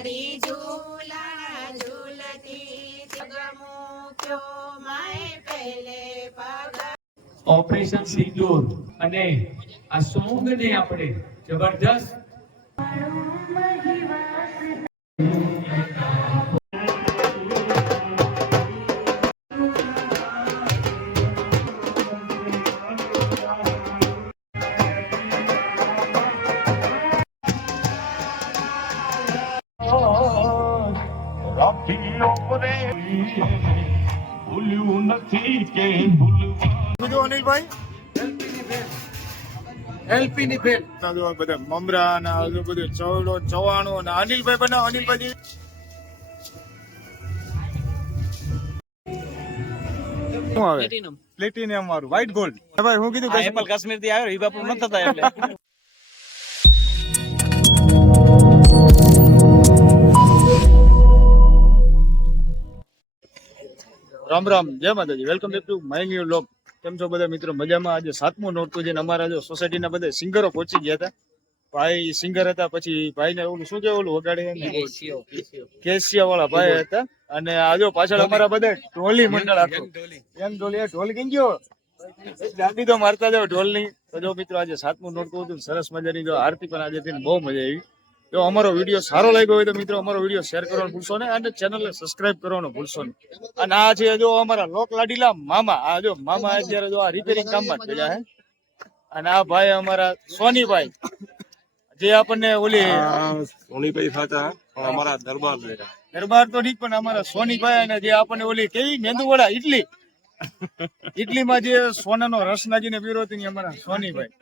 મારી ઝૂલા ઝૂલતી જગમુખ્યો માય પહેલે પગ. ઓપરેશન સિંદૂર અને આ સોંગ ને આપણે જબરજસ્ત ભૂલ્યું નથી કે ભૂલવા અનિલભાઈ એલપી ની ભેટ બધા મમરા ના બધું ચવડો ચવાણો ને અનિલભાઈ બનાવો. અનિલભાઈ શું આવે? પ્લેટિનિયમ વાળું વ્હાઈટ ગોલ્ડ. ભાઈ હું કીધું એપલ કાશ્મીર થી આવ્યો એ બાપુ ન થતા એટલે રામ રામ, જય માતાજી. Welcome back to my new vlog. કેમ છો બધા મિત્રો? મજામાં. આજે 7મું નોરતું છે ને અમારા જો સોસાયટીના બધા સિંગરો પહોંચી ગયા હતા. ભાઈ સિંગર હતા, પછી ભાઈને ઓલું શું કે ઓલું વગાડે કેસિયા વાળા ભાઈ હતા. અને આજો પાછળ અમારા બધા ઢોલી મંડળ હતું. એમ ઢોલી ઢોલ કઈ ગયો દાંડી તો મારતા જાવ ઢોલ ની. તો જો મિત્રો આજે 7મું નોરતું હતું, સરસ મજાની જો આરતી પણ આજે થઈને બહુ મજા આવી. જો અમારો વિડીયો સારો લાગ્યો હોય તો મિત્રો અમારો વિડીયો શેર કરવાનું ભૂલશો ને, અને ચેનલને સબસ્ક્રાઇબ કરવાનું ભૂલશો ને. અને આ છે જો અમારા લોક લાડીલા મામા. આ જો મામા અત્યારે જો આ રિપેરિંગ કામમાં જ ગયા હે. અને આ ભાઈ અમારા સોનીભાઈ, જે આપણને ઓલી સોનીભાઈ ખાતા અમારા દરબાર તો ઠીક, પણ અમારા સોનીભાઈ અને જે આપણને ઓલી કેવી મેંદુવડા ઇડલીમાં જે સોનાનો રસ નાખીને પીરો હતી અમારા સોનીભાઈ.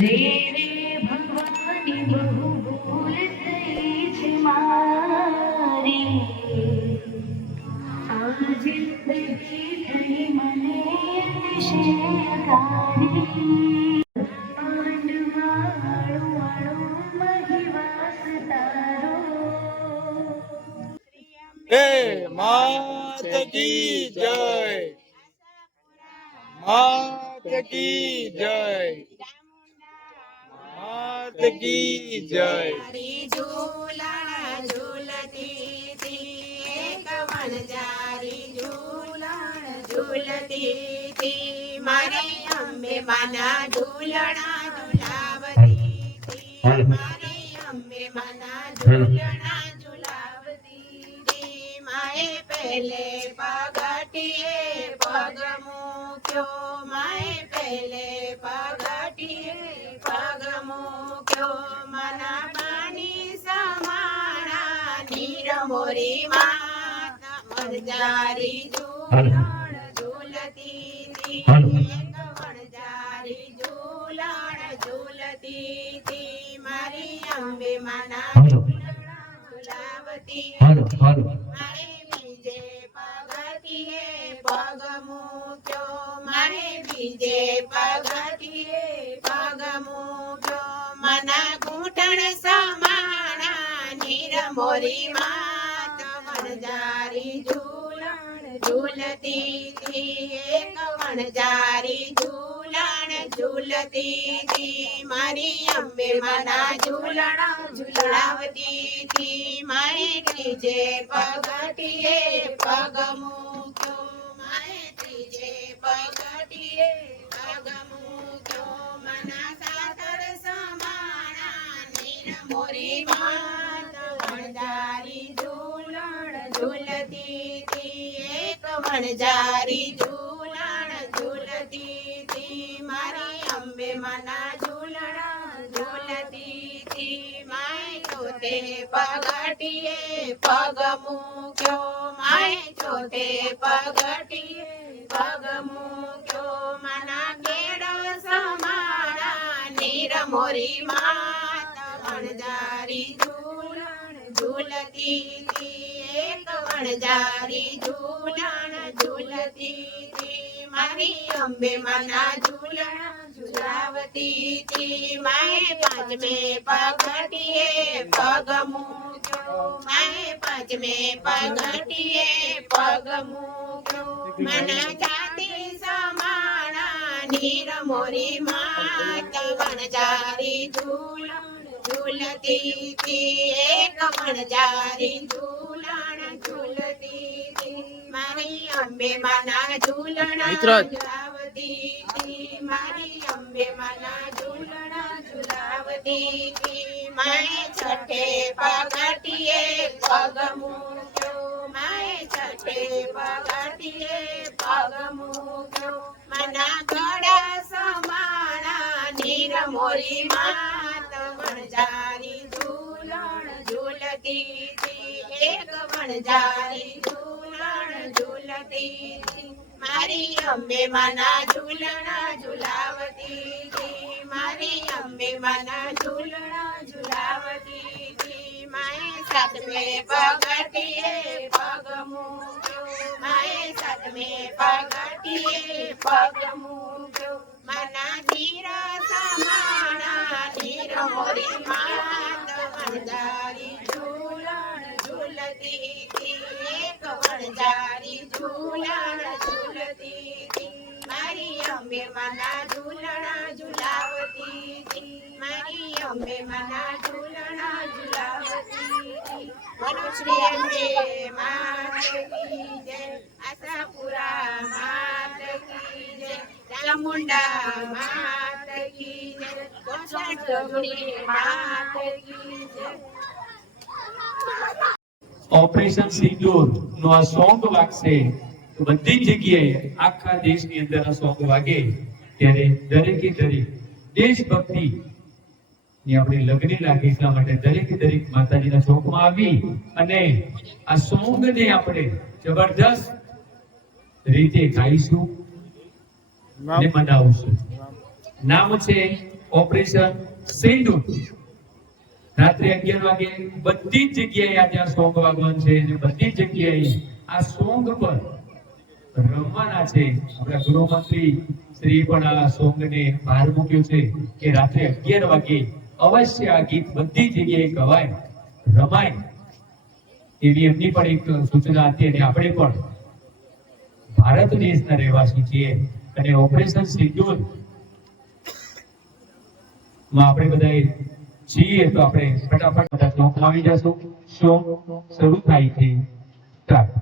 રે રે ભવાની બહુ ભૂલ થઈ છે મારી આ જિંદગી થઈ મને અતિશયકારી પાંડવાળું વાળું મહિવાસ તારો એ માત કી જય, માત કી જય, માત કી જય. જારી ઝૂલણ ઝૂલતી હતી, એક વણજારી ઝૂલણ ઝૂલતી હતી. મારી અંબે માના ઝૂલણા ઝૂલાવતી હતી. મારી અંબે માના ઝૂલણા ઝૂલાવતી હતી. માએ પહેલે પગટીએ પગ મૂક્યો, માએ પહેલે પગટીએ પગ મૂક્યો. મના બાની સમાણા નીર મોરી માતા વણજારી ઝૂલણ ઝૂલતી હતી. એક વણજારી ઝૂલણ ઝૂલતી હતી. મારી અંબે માના ઝૂલણા ઝૂલાવતી. મારે બીજે પગથિયે પગ મૂક્યો, મારે બીજે પગથિયે પગ મૂક્યો. મના ઘૂંટણ સમાણા નીર મોરી માત વણજારી ઝૂલણ ઝૂલતી હતી. એક વણજારી ઝૂલણ ઝૂલતી હતી. મારી અંબે માના ઝૂલણા ઝૂલાવતી હતી. માએ ત્રીજે પગથિયે પગ મૂક્યો, માએ ત્રીજે પગથિયે પગ મૂક્યો. મના સાતર સમાણા નીર મોરી માત વણજારી ઝૂલણ ઝૂલતી હતી. એક વણજારી ઝૂલણ ઝૂલતી હતી. મારી અંબે માના ઝૂલણા ઝૂલતી હતી. માએ ચોથે પગટીએ પગ મૂક્યો, માએ ચોથે પગટીએ પગ મૂક્યો. મના કેળ સમાણા નીર મોરી માત વણજારી ઝૂલણ ઝૂલતી હતી. એક વણજારી ઝૂલણ ઝૂલતી હતી. મારી અંબે માના ઝૂલણા ઝૂલાવતી હતી. માએ પાંચમે પગટીએ પગ મૂક્યો, માએ પાંચમે પગટીએ પગ મૂક્યો. મના જાતિ સમાણા નીર મોરી માત વણજારી ઝૂલણ ઝૂલતી હતી. એક વણજારી ઝૂલણ ઝૂલતી હતી. મારી અંબે માના ઝૂલણા ઝૂલાવતી હતી. મારી અંબે માના ઝૂલણા ઝૂલાવતી હતી. માએ છઠે પગટીએ પગ મૂક્યો, માએ છઠે પગટીએ પગ મૂક્યો. મના ગળા સમાણા નીર મોરી માત વણજારી ઝૂલણ ઝૂલતી હતી. એક વણજારી ઝૂલણ ઝૂલતી હતી. મારી અંબે માના ઝૂલણા ઝૂલાવતી હતી. મારી અંબે માના ઝૂલણા ઝૂલાવતી હતી. માએ સાતમે પગટીએ પગ મૂક્યો, માએ સાતમે પગટીએ પગ મૂક્યો. મના ધીર સમાણા નીર મોરી માત વણજારી ઝૂલણ ઝૂલતી હતી. એક વણજારી ઝૂલણ ઝૂલતી હતી. મારી અંબે માના ઝૂલણા ઝૂલાવતી હતી. મારી અંબે માના ઝૂલણા ઝૂલાવતી હતી. બોલો શ્રી અંબે માત કી જય. આશાપુરા માત કી જય, ચામુંડા માત કી જય, ગોસાઈ માત કી જય. ઓપરેશન સિંદૂર નો આ સોંગ વાગશે તો બધી જ જગ્યાએ આખા દેશની અંદર આ સોંગ વાગે ત્યારે દરેકે દરેક દેશભક્તિ ની આપણે લગની લાગે એટલા માટે દરેકે દરેક માતાજીના ચોકમાં આવી અને આ સોંગને આપણે જબરદસ્ત રીતે ગાઈશું નામ અને મનાવશું. નામ છે ઓપરેશન સિંદૂર. રાત્રે 11 વાગે બધી જ જગ્યાએ આજે આ સોંગ વાગવાનું છે અને બધી જ જગ્યાએ આ સોંગ પર રમવાના છે. આપણા ગૃહમંત્રી શ્રી પણ આ સોંગને ભાર મૂક્યો છે કે રાત્રે 11 વાગે અવશ્ય આ ગીત બધી જગ્યાએ ગવાય રમાય એવી એમની પણ એક સૂચના હતી અને આપણે પણ ભારત દેશના રહેવાસી છીએ અને ઓપરેશન સિંદૂર માં આપણે બધાએ છીએ તો આપણે ફટાફટ બધા સોંગ આવી જશું. સોંગ શરૂ થાય છે. સ્ટાર્ટ.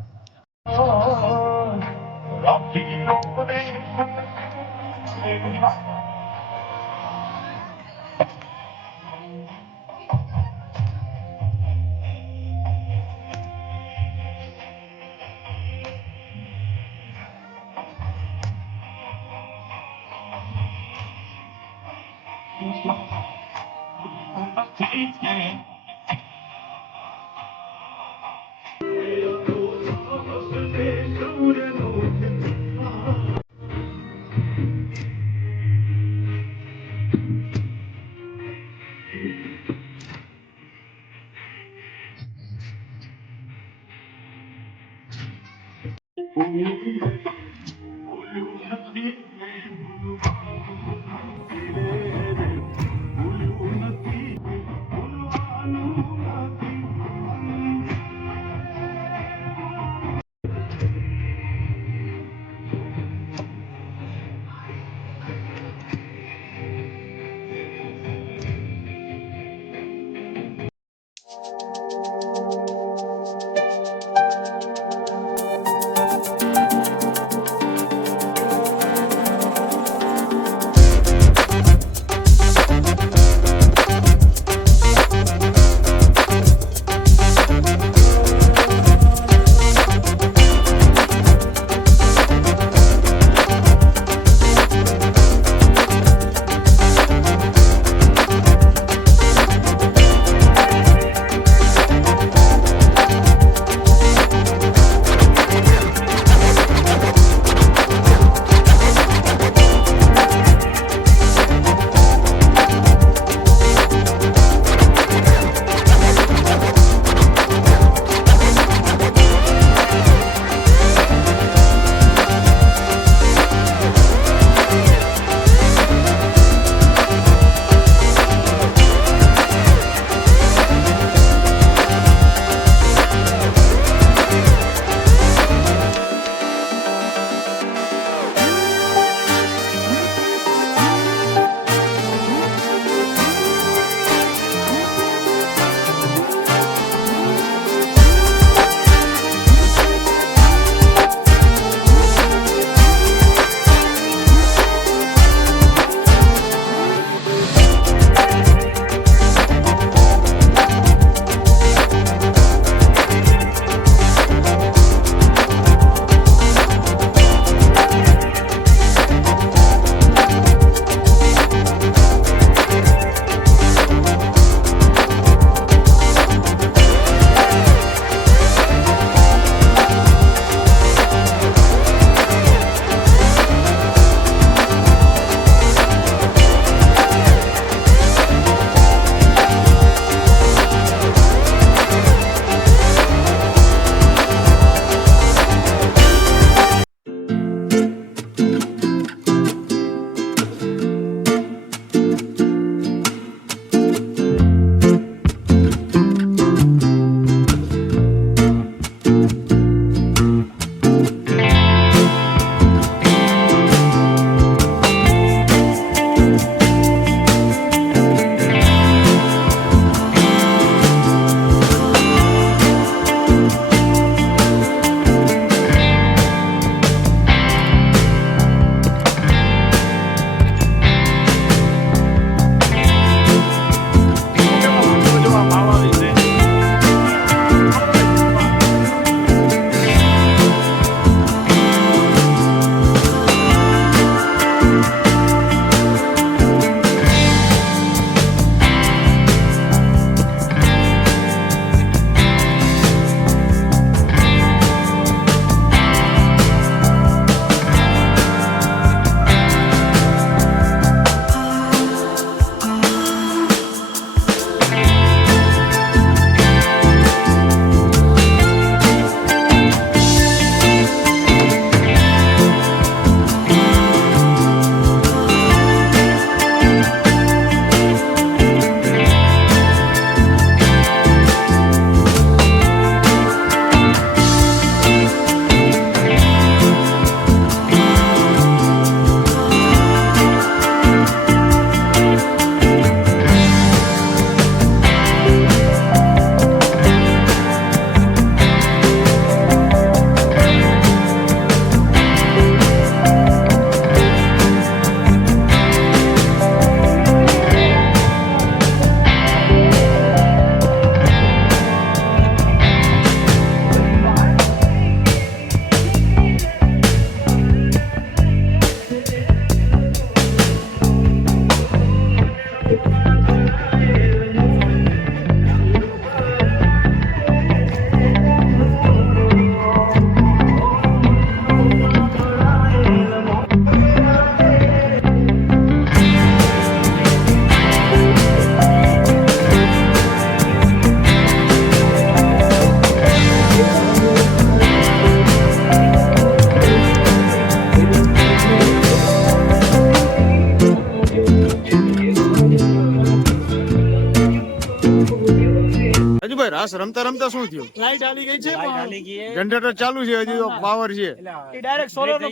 રાસ રમતા રમતા શું થયું? લાઈટ આલી ગઈ છે આલી ગઈ છે જનરેટર ચાલુ છે, હજી તો પાવર છે. એ ડાયરેક્ટ સોલર નો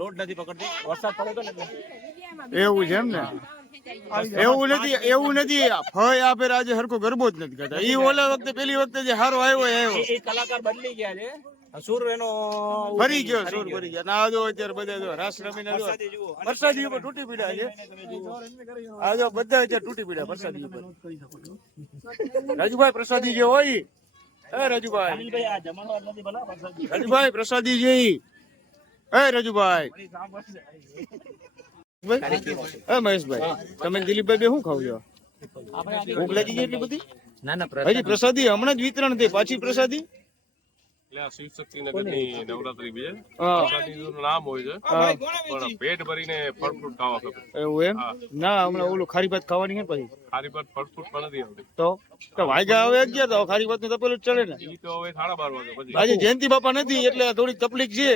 લોડ નથી પકડતી વરસાદ પડે તો એટલે એવું છે એમ ને? એવું નથી ફય આ ફેર આજે હરખો ગરબો જ નથી કરતા. ઈ ઓલા વખતે પેલી વખતે જે હારો આવ્યો એ કલાકાર બદલી ગયા છે સુર એનો ફરી ગયો, સુર ફરી ગયા. ના જો અત્યારે બધા જો રાસ રમીને જો વરસાદી ઉપર તૂટી પડ્યા છે. આ જો બધા અત્યારે તૂટી પડ્યા વરસાદી ઉપર. રાજુભાઈ પ્રસાદી જે હોય, એ રાજુભાઈ, આ જમણવાર નથી ભલા વરસાદ રાજુભાઈ પ્રસાદી જે, એ રાજુભાઈ, એ મહેશભાઈ, તમે ને દિલીપભાઈ બે શું ખાવ છો? ભૂખ લાગી ગઈ એટલી બધી? હજી પ્રસાદી હમણાં જ વિતરણ થઈ, પાછી પ્રસાદી. એટલે આ શિવ શક્તિનગરની નવરાત્રી બે હા. પ્રસાદીનું નામ હોય છે હા. પણ પેટ ભરીને ફળ ફ્રૂટ ખાવા ખપે. એવું એમ? ના હમણાં ઓલું ખારી ભાત ખાવાની છે પછી ખારી પર ફળ ફ્રૂટ પણ નથી આવતી. તો વાગ્યા હવે 11 તો ખારી ભાત નું તપેલું જ ચડે ને. ઈ તો હવે 12:30 વાગે પછી આજે જયંતિ બાપા નથી એટલે થોડીક તકલીફ છે.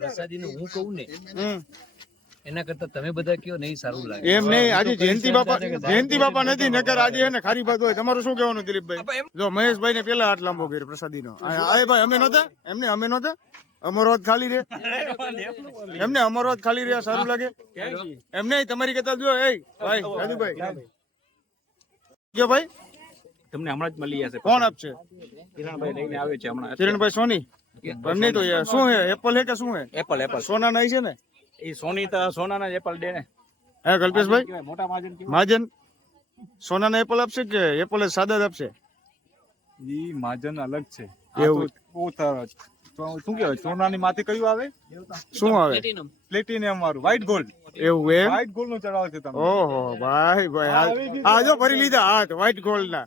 પ્રસાદીનું હું કહું ને હમ. એના કરતા તમે બધા કયો ને એ સારું લાગે. એમ નહીં, આજે જયંતિ બાપા નથી, નકર આજે એને ખારી ભાત હોય. તમારું શું કહેવાનું દિલીપભાઈ? જો મહેશભાઈ ને પેલા હાથ લાંબો કર્યો પ્રસાદી નો. ભાઈ અમે નહોતા, અમે નહોતા. અમારો હાથ ખાલી રે, એમને અમારો હાથ ખાલી રે સારું લાગે એમ નહીં. તમારી કહેતા જો એ ભાઈ રાજુભાઈ જો ભાઈ તમને હમણાં જ મળી જશે કોણ આપશે? કિરણભાઈ લઈને આવે છે હમણાં કિરણભાઈ સોની. એમને તો યાર શું હે, એપલ હે કે શું હે? એપલ સોના નહીં છે ને? એ સોની તો સોનાના જ એપલ દે ને હે કલ્પેશભાઈ, મોટા માજન મહાજન સોનાના એપલ આપશે કે એપલ જ સાદા જ આપશે? ઈ મહાજન અલગ છે. એવું શું કહેવાય સોનાની માથે કયું આવે? શું આવે? પ્લેટિનિયમ વાળું વ્હાઈટ ગોલ્ડ. એવું એમ? વ્હાઈટ ગોલ્ડ નું ચડાવ છે તમે. ઓહો ભાઈ આ જો ભરી લીધા હાથ વ્હાઈટ ગોલ્ડ ના.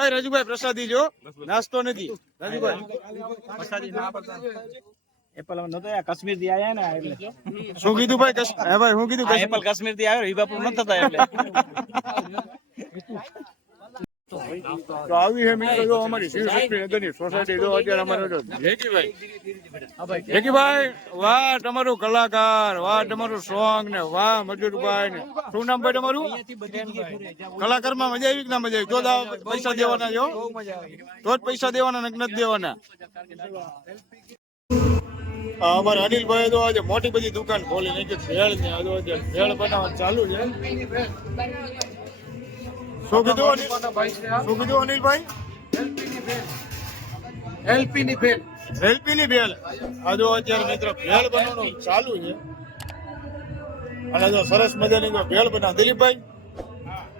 એ રાજુભાઈ પ્રસાદી જો નાસ્તો નથી રાજુભાઈ. એપલ નતો કાશ્મીર થી આયા ને એટલે શું કીધું ભાઈ? હે ભાઈ શું કીધું? એપલ કાશ્મીર થી આવ્યો વિભાપુર ન થતા એટલે તો આવી હે મિત્રો જો અમારી શિવ શક્તિ નગરની સોસાયટી જો અત્યારે અમારે જો જેકીભાઈ વાહ તમારું કલાકાર, વાહ તમારું સોંગ ને વાહ મજૂરભાઈ ને શું નામ ભાઈ તમારું? કલાકારમાં મજા આવી કે ના મજા આવી? તો જ પૈસા દેવાના જો, તો જ પૈસા દેવાના ને નથી દેવાના. અમારે અનિલભાઈ તો આજે મોટી બધી દુકાન ખોલી નાખી ભેળ ને ભેળ બનાવવાનું ચાલુ છે. શું કીધું અનિલભાઈ? એલપી ની ભેલ રેલપી ની ભેળ આ જો અત્યારે મિત્ર ભેળ બનાવવાનું ચાલુ છે. અને જો સરસ મજાની જો ભેળ બનાવ. દિલીપભાઈ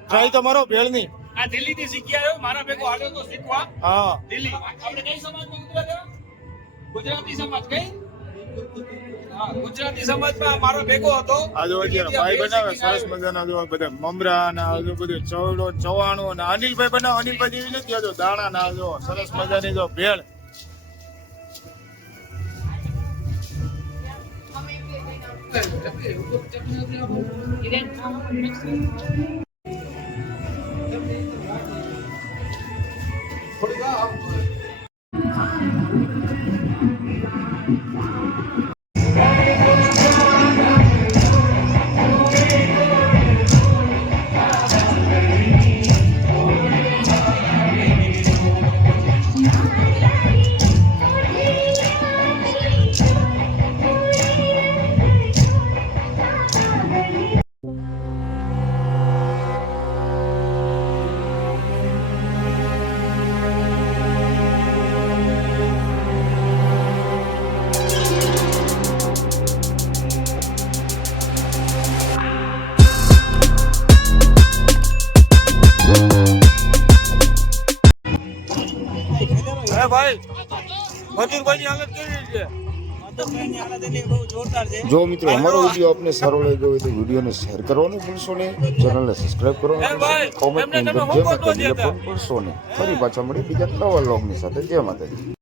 ટ્રાય તો મારો ભેળ ની. આ દિલ્હી થી શીખી આવ્યો મારા ભેગો આવ્યો તો શીખવા હા દિલ્હી આપણે કઈ સમાજમાં ઉતર્યા? ગુજરાતી સમાજ કઈ? હા ગુજરાતી સમાજમાં મારો ભેગો હતો. આ જો અત્યારે ભાઈ બનાવે સરસ મજાના જો બધા મમરા ને આ જો બધું ચવડો ચવાણું અને અનિલભાઈ બનાવે. અનિલભાઈ જેવી નથી આ જો દાણા ના જો સરસ મજાની જો ભેળ. હે ભાઈ મજૂરભાઈની હાલત કેવી છે? જો મિત્રો અમારો વિડીયો આપને સારો લાગ્યો હોય તો વિડીયોને શેર કરવાનું ભૂલશો નહીં, ચેનલને સબસ્ક્રાઇબ કરવાનું કોમેન્ટ ની અંદર જય માતાજી લખવાનું ભૂલશો નહીં. ફરી પાછા મળી બીજા નવા લોગની સાથે. જય માતાજી.